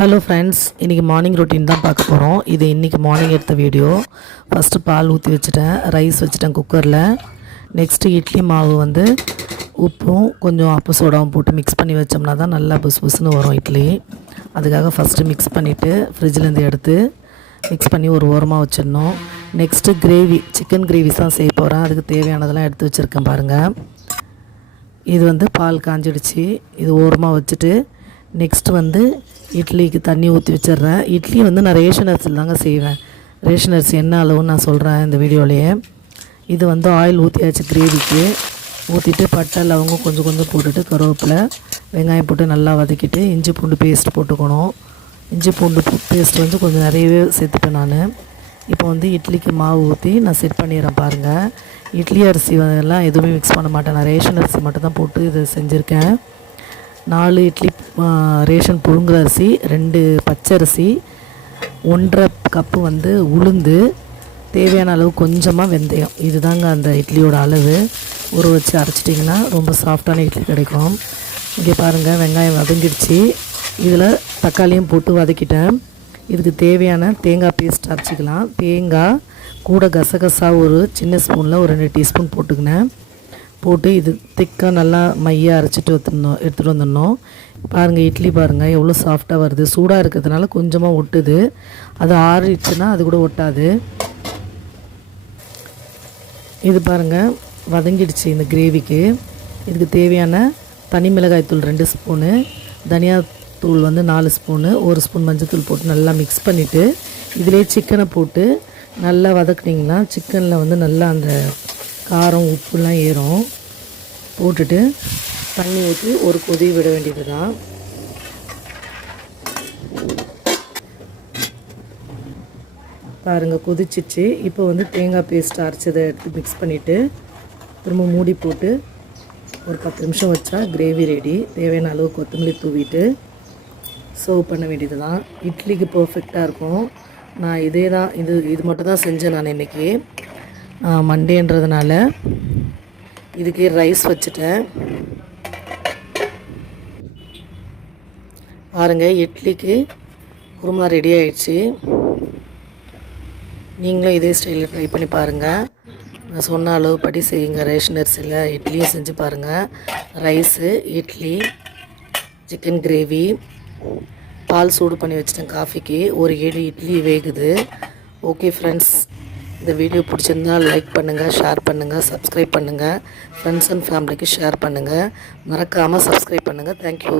Hello friends, இன்றைக்கி morning routine தான் பார்க்க போகிறோம். இது இன்றைக்கி மார்னிங் எடுத்த வீடியோ. ஃபஸ்ட்டு பால் ஊற்றி வச்சுட்டேன், ரைஸ் வச்சுட்டேன் குக்கரில். நெக்ஸ்ட்டு இட்லி மாவு வந்து உப்பும் கொஞ்சம் அப்போ சோடாவும் போட்டு மிக்ஸ் பண்ணி வச்சோம்னா தான் நல்லா புஸ்னு வரும் இட்லி. அதுக்காக ஃபஸ்ட்டு மிக்ஸ் பண்ணிவிட்டு ஃப்ரிட்ஜிலேருந்து எடுத்து மிக்ஸ் பண்ணி ஒரு ஓரமாக வச்சிடணும். நெக்ஸ்ட்டு கிரேவி, சிக்கன் கிரேவிஸ் தான் செய்ய போகிறேன். அதுக்கு தேவையானதெல்லாம் எடுத்து வச்சுருக்கேன் பாருங்கள். இது வந்து பால் காஞ்சிடுச்சு, இது ஓரமாக வச்சுட்டு நெக்ஸ்ட்டு வந்து இட்லிக்கு தண்ணி ஊற்றி வச்சிட்றேன். இட்லி வந்து நான் ரேஷன் அரிசியில் தாங்க செய்வேன். ரேஷன் அரிசி என்ன அளவுன்னு நான் சொல்கிறேன் இந்த வீடியோலேயே. இது வந்து ஆயில் ஊற்றியாச்சு கிரேவிக்கு. ஊற்றிட்டு பட்டை லவங்கம் கொஞ்சம் கொஞ்சம் போட்டுட்டு கருவேப்பிலை வெங்காயம் போட்டு நல்லா வதக்கிட்டு இஞ்சி பூண்டு பேஸ்ட் போட்டுக்கணும். இஞ்சி பூண்டு பேஸ்ட் வந்து கொஞ்சம் நிறையவே சேர்த்துப்பேன் நான். இப்போ வந்து இட்லிக்கு மாவு ஊற்றி நான் செட் பண்ணிடுறேன் பாருங்கள். இட்லி அரிசி எல்லாம் எதுவுமே மிக்ஸ் பண்ண மாட்டேன். நான் ரேஷன் அரிசி மட்டும் தான் போட்டு இதை செஞ்சுருக்கேன். 4 இட்லி ரேஷன் புழுங்கல் அரிசி, 2 பச்சரிசி, 1.5 கப்பு வந்து உளுந்து, தேவையான அளவு கொஞ்சமாக வெந்தயம். இதுதாங்க அந்த இட்லியோட அளவு. ஊற வச்சு அரைச்சிட்டிங்கன்னா ரொம்ப சாஃப்டான இட்லி கிடைக்கும். இங்கே பாருங்கள், வெங்காயம் வதங்கிடுச்சு. இதில் தக்காளியும் போட்டு வதக்கிட்டேன். இதுக்கு தேவையான தேங்காய் பேஸ்ட் அரைச்சிக்கலாம். தேங்காய் கூட கசகசா ஒரு சின்ன ஸ்பூனில் ஒரு 2 டீஸ்பூன் போட்டுக்கினேன். போட்டு இது திக்காக நல்லா மையாக அரைச்சிட்டு எடுத்துகிட்டு வந்துடணும். பாருங்கள், இட்லி பாருங்கள் எவ்வளோ சாஃப்டாக வருது. சூடாக இருக்கிறதுனால கொஞ்சமாக ஒட்டுது. அது ஆறிடுச்சுன்னா அது கூட ஒட்டாது. இது பாருங்கள் வதங்கிடுச்சு இந்த கிரேவிக்கு. இதுக்கு தேவையான தனி மிளகாய் தூள் 2 ஸ்பூனு, தனியாத்தூள் வந்து 4 ஸ்பூனு, 1 ஸ்பூன் மஞ்சள் போட்டு நல்லா மிக்ஸ் பண்ணிவிட்டு இதிலே சிக்கனை போட்டு நல்லா வதக்குனிங்கன்னா சிக்கனில் வந்து நல்லா அந்த காரம் உப்புலாம் ஏறும். போட்டுட்டு தண்ணி ஊற்றி ஒரு கொதி விட வேண்டியது தான். பாருங்கள் கொதிச்சிச்சு. இப்போ வந்து தேங்காய் பேஸ்ட் அரைச்சதை எடுத்து மிக்ஸ் பண்ணிவிட்டு திரும்ப மூடி போட்டு ஒரு 10 நிமிஷம் வச்சா கிரேவி ரெடி. தேவையான அளவு கொத்தமல்லி தூவிட்டு சர்வ் பண்ண வேண்டியது தான். இட்லிக்கு பர்ஃபெக்டாக இருக்கும். நான் இதே தான் இது மட்டும் தான் செஞ்சேன் நான் இன்றைக்கி. மண்டேன்றதுனால இதுக்கு ரைஸ் வச்சுட்டேன். பாருங்கள், இட்லிக்கு குருமா ரெடி ஆயிடுச்சு. நீங்களும் இதே ஸ்டைலில் ட்ரை பண்ணி பாருங்கள். நான் சொன்ன அளவு படி செய்யுங்க. ரேஷன் அரிசியில் இட்லியும் செஞ்சு பாருங்கள். ரைஸு, இட்லி, சிக்கன் கிரேவி, பால் சூடு பண்ணி வச்சுட்டேன் காஃபிக்கு. ஒரு 7 இட்லி வேகுது. ஓகே ஃப்ரெண்ட்ஸ், இந்த வீடியோ பிடிச்சிருந்தால் லைக் பண்ணுங்கள், ஷேர் பண்ணுங்கள், சப்ஸ்கிரைப் பண்ணுங்கள். ஃப்ரெண்ட்ஸ் அண்ட் ஃபேமிலிக்கு ஷேர் பண்ணுங்கள். மறக்காமல் சப்ஸ்கிரைப் பண்ணுங்கள். தேங்க்யூ.